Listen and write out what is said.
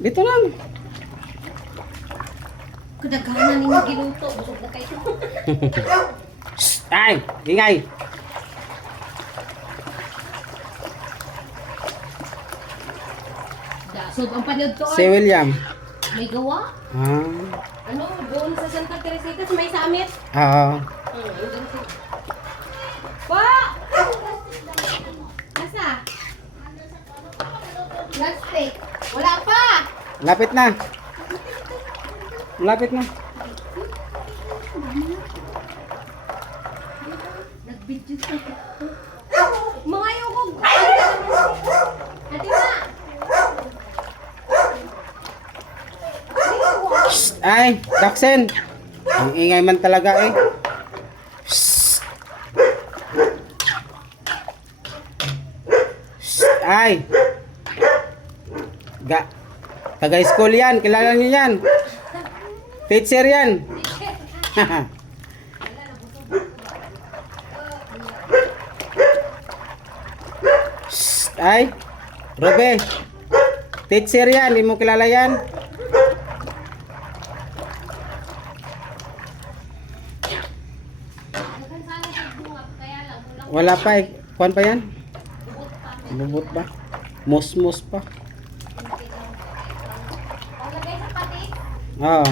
Dito lang. Kadaghanan ninyo giluto. Busog na kayo. Shh! Ay! Ingay! Dasod ang panyod to. Si William. May gawa. Ah. Ano, doon sa Santa Teresita, sa may summit. Oo. Pa! Nasa? Plastic. Wala pa! Lapit na. Lapit na. Nag-video sa mga yukog. Ate ma! Shh! Ay! Daksen! Ang ingay man talaga eh. Shh! Shh! Ay! Taga-school yan. Kilala niyo yan. Teacher yan. Shh! Ay! Robe! Teacher yan. Hindi mo kilala yan. Wala pa eh. Kuan pa yan? Bubot ba? Mos-mos pa. Lagay sa pati. Oo.